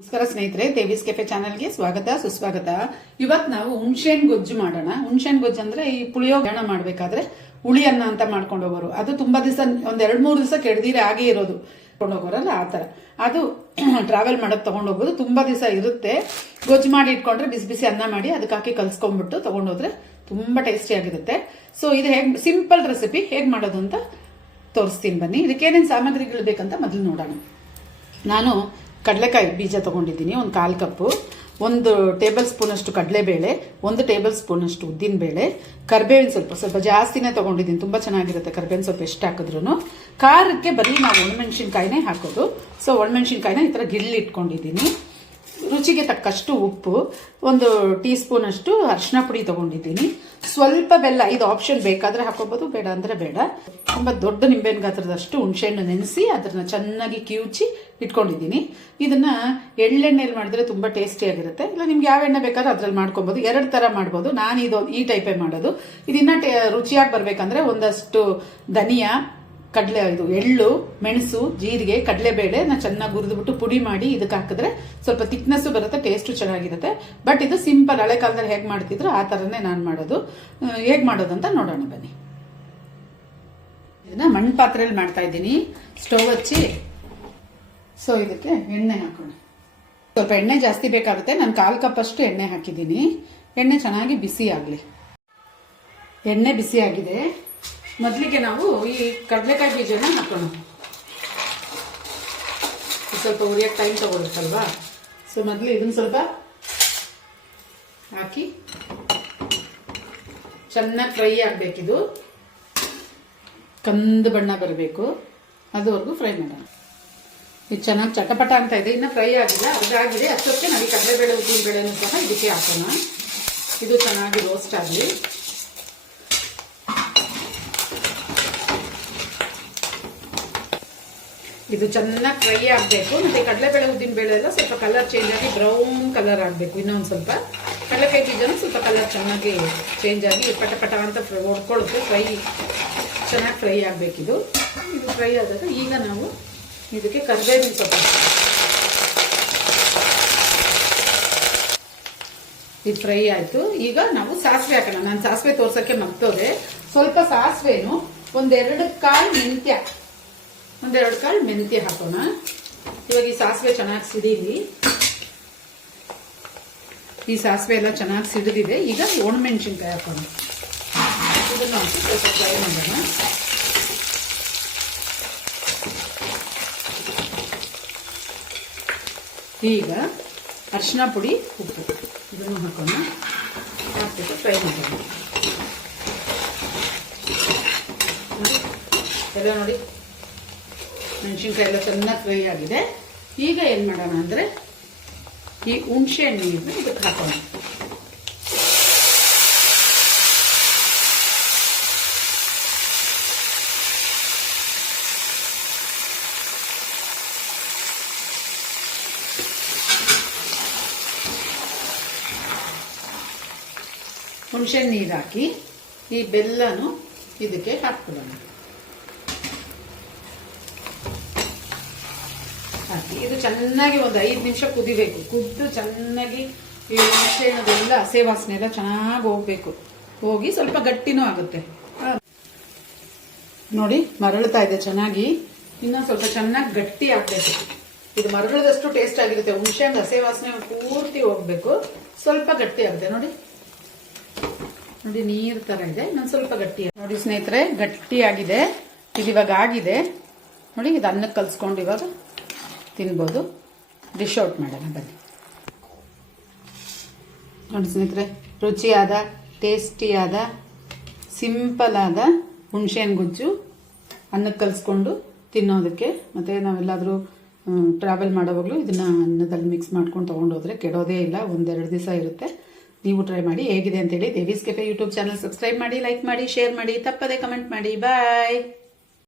ನಮಸ್ಕಾರ ಸ್ನೇಹಿತರೆ, ದೇವೀಸ್ ಕೆಫೆ ಚಾನಲ್ಗೆ ಸ್ವಾಗತ ಸುಸ್ವಾಗತ. ಇವತ್ತು ನಾವು ಹುಣಸೆಹಣ್ಣು ಗೊಜ್ಜು ಮಾಡೋಣ. ಹುಣಸೆಹಣ್ಣು ಗೊಜ್ಜು ಅಂದ್ರೆ ಈ ಪುಳಿಯೋಗರಣೆ ಮಾಡ್ಬೇಕಾದ್ರೆ ಹುಳಿ ಅನ್ನ ಅಂತ ಮಾಡ್ಕೊಂಡು ಹೋಗೋರು. ಅದು ತುಂಬಾ ದಿವಸ, ಒಂದ್ 2-3 ದಿವಸ ಕೆಡದಿರೆ ಆಗೇ ಇರೋದು ಹೋಗೋರಲ್ಲ, ಆ ತರ. ಅದು ಟ್ರಾವೆಲ್ ಮಾಡೋದು ತಗೊಂಡು ಹೋಗೋದು ತುಂಬಾ ದಿವಸ ಇರುತ್ತೆ. ಗೊಜ್ಜು ಮಾಡಿ ಇಟ್ಕೊಂಡ್ರೆ ಬಿಸಿ ಬಿಸಿ ಅನ್ನ ಮಾಡಿ ಅದಕ್ಕೆ ಹಾಕಿ ಕಲ್ಸ್ಕೊಂಡ್ಬಿಟ್ಟು ತಗೊಂಡೋದ್ರೆ ತುಂಬಾ ಟೇಸ್ಟಿ ಆಗಿರುತ್ತೆ. ಸೊ ಇದು ಹೇಗ್ ಸಿಂಪಲ್ ರೆಸಿಪಿ ಹೇಗ್ ಮಾಡೋದು ಅಂತ ತೋರಿಸ್ತೀನಿ ಬನ್ನಿ. ಇದಕ್ಕೆ ಏನೇನು ಸಾಮಗ್ರಿಗಳು ಬೇಕಂತ ಮೊದಲು ನೋಡೋಣ. ನಾನು ಕಡಲೆಕಾಯಿ ಬೀಜ ತೊಗೊಂಡಿದ್ದೀನಿ, ಒಂದು 1/4 ಕಪ್ಪು, 1 ಟೇಬಲ್ ಸ್ಪೂನ್ ಅಷ್ಟು ಕಡಲೆಬೇಳೆ, 1 ಟೇಬಲ್ ಸ್ಪೂನ್ ಅಷ್ಟು ಉದ್ದಿನಬೇಳೆ, ಕರ್ಬೇವಿನ ಸ್ವಲ್ಪ ಜಾಸ್ತಿನೇ ತೊಗೊಂಡಿದ್ದೀನಿ. ತುಂಬ ಚೆನ್ನಾಗಿರುತ್ತೆ ಕರ್ಬೇವಿನ ಸೊಪ್ಪು ಎಷ್ಟು ಹಾಕಿದ್ರು. ಖಾರಕ್ಕೆ ಬರೀ ನಾವು ಒಣಮೆಣಸಿನ್ಕಾಯಿನೇ ಹಾಕೋದು. ಸೊ ಒಣಮೆಣಸಿನ್ಕಾಯಿನ ಈ ಥರ ಗಿಳ್ಳಿ ಇಟ್ಕೊಂಡಿದ್ದೀನಿ. ರುಚಿಗೆ ತಕ್ಕಷ್ಟು ಉಪ್ಪು, 1 ಟೀ ಸ್ಪೂನ್ ಅಷ್ಟು ಅರಿಶಿನ ಪುಡಿ ತಗೊಂಡಿದ್ದೀನಿ. ಸ್ವಲ್ಪ ಬೆಲ್ಲ, ಇದು ಆಪ್ಷನ್, ಬೇಕಾದ್ರೆ ಹಾಕೋಬಹುದು, ಬೇಡ ಅಂದ್ರೆ ಬೇಡ. ತುಂಬಾ ದೊಡ್ಡ ನಿಂಬೆಹಣ್ಣು ಗಾತ್ರದಷ್ಟು ಹುಣಸೆಹಣ್ಣು ನೆನೆಸಿ ಅದನ್ನ ಚೆನ್ನಾಗಿ ಕಿವುಚಿ ಇಟ್ಕೊಂಡಿದ್ದೀನಿ. ಇದನ್ನ ಎಳ್ಳೆಣ್ಣೆಯಲ್ಲಿ ಮಾಡಿದ್ರೆ ತುಂಬಾ ಟೇಸ್ಟಿ ಆಗಿರುತ್ತೆ. ಇಲ್ಲ ನಿಮ್ಗೆ ಯಾವ ಎಣ್ಣೆ ಬೇಕಾದ್ರೂ ಅದ್ರಲ್ಲಿ ಮಾಡ್ಕೊಬಹುದು. 2 ತರ ಮಾಡ್ಬೋದು. ನಾನು ಈ ಟೈಪೇ ಮಾಡೋದು. ಇದನ್ನ ರುಚಿಯಾಗಿ ಬರ್ಬೇಕಂದ್ರೆ ಒಂದಷ್ಟು ಧನಿಯಾ, ಎಳ್ಳು, ಮೆಣಸು, ಜೀರಿಗೆ, ಕಡಲೆಬೇಳೆ ಚೆನ್ನಾಗಿ ಹುರಿದ್ಬಿಟ್ಟು ಪುಡಿ ಮಾಡಿ ಇದಕ್ಕೆ ಹಾಕಿದ್ರೆ ಸ್ವಲ್ಪ ಥಿಕ್ನೆಸ್ ಬರುತ್ತೆ, ಟೇಸ್ಟು ಚೆನ್ನಾಗಿರುತ್ತೆ. ಬಟ್ ಇದು ಸಿಂಪಲ್, ಹಳೆ ಕಾಲದಲ್ಲಿ ಹೇಗೆ ಮಾಡ್ತಿದ್ರು ಆ ಥರನೇ ನಾನು ಮಾಡೋದು. ಹೇಗೆ ಮಾಡೋದು ಅಂತ ನೋಡೋಣ ಬನ್ನಿ. ಇದನ್ನ ಮಣ್ಣು ಪಾತ್ರೆಯಲ್ಲಿ ಮಾಡ್ತಾ ಇದ್ದೀನಿ. ಸ್ಟವ್ ಹಚ್ಚಿ, ಸೊ ಇದಕ್ಕೆ ಎಣ್ಣೆ ಹಾಕೋಣ. ಸ್ವಲ್ಪ ಎಣ್ಣೆ ಜಾಸ್ತಿ ಬೇಕಾಗುತ್ತೆ. ನಾನು 1/4 ಕಪ್ ಅಷ್ಟು ಎಣ್ಣೆ ಹಾಕಿದ್ದೀನಿ. ಎಣ್ಣೆ ಚೆನ್ನಾಗಿ ಬಿಸಿ ಆಗಲಿ. ಎಣ್ಣೆ ಬಿಸಿ ಆಗಿದೆ. ಮೊದಲಿಗೆ ನಾವು ಈ ಕಡಲೆಕಾಯಿ ಬೀಜನ ಹಾಕೋಣ. ಸ್ವಲ್ಪ ಉರಿಯಕ್ಕೆ ಟೈಮ್ ತಗೊಳುತ್ತಲ್ವಾ. ಸೊ ಮೊದಲು ಇದನ್ನ ಸ್ವಲ್ಪ ಹಾಕಿ ಚೆನ್ನಾಗಿ ಫ್ರೈ ಆಗಬೇಕಿದು. ಕಂದು ಬಣ್ಣ ಬರಬೇಕು, ಅದುವರೆಗೂ ಫ್ರೈ ಮಾಡೋಣ. ಇದು ಚೆನ್ನಾಗಿ ಚಟಪಟ ಅಂತ ಇದೆ, ಇನ್ನು ಫ್ರೈ ಆಗಿಲ್ಲ. ಅದಾಗಿದೆ. ಅಷ್ಟೊತ್ತಿಗೆ ನಾವು ಕಡಲೆಬೇಳೆ, ಉದ್ದಿನ ಬೇಳೆನೂ ಸಹ ಇದಕ್ಕೆ ಹಾಕೋಣ. ಇದು ಚೆನ್ನಾಗಿ ರೋಸ್ಟ್ ಆಗಲಿ. ಇದು ಚೆನ್ನಾಗಿ ಫ್ರೈ ಆಗಬೇಕು. ಮತ್ತೆ ಕಡಲೆಬೇಳೆ, ಉದ್ದಿನ ಬೇಳೆ ಎಲ್ಲ ಸ್ವಲ್ಪ ಕಲರ್ ಚೇಂಜ್ ಆಗಿ ಬ್ರೌನ್ ಕಲರ್ ಆಗಬೇಕು. ಇನ್ನೊಂದು ಸ್ವಲ್ಪ ಕಡಲೆಕಾಯಿ ಬೀಜನೂ ಸ್ವಲ್ಪ ಕಲರ್ ಚೆನ್ನಾಗಿ ಚೇಂಜ್ ಆಗಿ ಪಟ ಅಂತ ಹೊಡ್ಕೊಳ್ಳುತ್ತೆ. ಚೆನ್ನಾಗಿ ಫ್ರೈ ಆಗಬೇಕಿದು. ಇದು ಫ್ರೈ ಆದಾಗ ಈಗ ನಾವು ಇದಕ್ಕೆ ಕರಿಬೇವಿನ ಸೊಪ್ಪು, ಇದು ಫ್ರೈ ಆಯ್ತು. ಈಗ ನಾವು ಸಾಸಿವೆ ಹಾಕೋಣ. ನಾನು ಸಾಸಿವೆ ತೋರ್ಸಕ್ಕೆ ಮರ್ತೋದೆ. ಸ್ವಲ್ಪ ಸಾಸಿವೆನು, 1-2 ಕಾಳು ಮೆಂತ್ಯ, 1-2 ಕಾಳು ಮೆಂತ್ಯ ಹಾಕೋಣ. ಇವಾಗ ಈ ಸಾಸಿವೆ ಚೆನ್ನಾಗಿ ಸಿಡಿಲಿ. ಈ ಸಾಸಿವೆ ಎಲ್ಲ ಚೆನ್ನಾಗಿ ಸಿಡಿದಿದೆ. ಈಗ ಒಣಮೆಣಸಿನ್ಕಾಯಿ ಹಾಕೋಣ. ಇದನ್ನು ಹಾಕಿ ಸ್ವಲ್ಪ ಫ್ರೈ ಮಾಡೋಣ. ಈಗ ಅರಿಶಿನ ಪುಡಿ, ಉಪ್ಪು ಇದನ್ನು ಹಾಕೋಣ. ಹಾಕ್ಬಿಟ್ಟು ಫ್ರೈ ಮಾಡೋಣ. ಎಲ್ಲ ನೋಡಿ, ಮೆಣಸಿನ್ಕಾಯಿ ಎಲ್ಲ ಚೆನ್ನಾಗಿ ಫ್ರೈ ಆಗಿದೆ. ಈಗ ಏನ್ ಮಾಡೋಣ ಅಂದ್ರೆ ಈ ಹುಣಸೆ ಹಣ್ಣು ಇದಕ್ಕೆ ಹಾಕೋಣ. ಹುಣಸೆ ನೀರು ಹಾಕಿ ಈ ಬೆಲ್ಲನು ಇದಕ್ಕೆ ಹಾಕ್ಬಿಡೋಣ. ಹಾಕಿ ಇದು ಚೆನ್ನಾಗಿ ಒಂದು 5 ನಿಮಿಷ ಕುದಿಬೇಕು. ಕುದ್ದು ಚೆನ್ನಾಗಿ ಈ ಹುಣಸೆಹಣ್ಣದೆಲ್ಲ ಹಸೆ ವಾಸನೆ ಎಲ್ಲ ಚೆನ್ನಾಗಿ ಹೋಗ್ಬೇಕು. ಹೋಗಿ ಸ್ವಲ್ಪ ಗಟ್ಟಿನೂ ಆಗುತ್ತೆ. ನೋಡಿ ಮರಳ್ತಾ ಇದೆ ಚೆನ್ನಾಗಿ. ಇನ್ನೊಂದು ಸ್ವಲ್ಪ ಚೆನ್ನಾಗಿ ಗಟ್ಟಿ ಆಗ್ಬೇಕು. ಇದು ಮರಳದಷ್ಟು ಟೇಸ್ಟ್ ಆಗಿರುತ್ತೆ. ಹುಣಸೆಹಣ್ಣು ಹಸೆ ವಾಸನೆ ಪೂರ್ತಿ ಹೋಗ್ಬೇಕು. ಸ್ವಲ್ಪ ಗಟ್ಟಿ ಆಗುತ್ತೆ. ನೋಡಿ ನೀರ್ ತರ ಇದೆ. ಇನ್ನೊಂದು ಸ್ವಲ್ಪ ಗಟ್ಟಿ. ನೋಡಿ ಸ್ನೇಹಿತರೆ, ಗಟ್ಟಿ ಆಗಿದೆ. ಇದು ಇವಾಗ ಆಗಿದೆ ನೋಡಿ. ಇದು ಅನ್ನಕ್ಕೆ ಕಲ್ಸ್ಕೊಂಡು ಇವಾಗ ತಿನ್ಬೋದು. ಡಿಶ್ ಔಟ್ ಮಾಡೋಣ ಬನ್ನಿ. ನೋಡಿ ಸ್ನೇಹಿತರೆ, ರುಚಿಯಾದ, ಟೇಸ್ಟಿಯಾದ, ಸಿಂಪಲ್ ಆದ ಹುಣಸೆಹಣ್ಣು ಗೊಜ್ಜು ಅನ್ನಕ್ಕೆ ಕಲಿಸ್ಕೊಂಡು ತಿನ್ನೋದಕ್ಕೆ. ಮತ್ತು ನಾವೆಲ್ಲಾದರೂ ಟ್ರಾವೆಲ್ ಮಾಡೋವಾಗಲೂ ಇದನ್ನು ಅನ್ನದಲ್ಲಿ ಮಿಕ್ಸ್ ಮಾಡ್ಕೊಂಡು ತೊಗೊಂಡೋದ್ರೆ ಕೆಡೋದೇ ಇಲ್ಲ. 1-2 ದಿವಸ ಇರುತ್ತೆ. ನೀವು ಟ್ರೈ ಮಾಡಿ ಹೇಗಿದೆ ಅಂತೇಳಿ. ದೇವೀಸ್ ಕೆಫೆ ಯೂಟ್ಯೂಬ್ ಚಾನಲ್ ಸಬ್ಸ್ಕ್ರೈಬ್ ಮಾಡಿ, ಲೈಕ್ ಮಾಡಿ, ಶೇರ್ ಮಾಡಿ, ತಪ್ಪದೆ ಕಮೆಂಟ್ ಮಾಡಿ. ಬಾಯ್.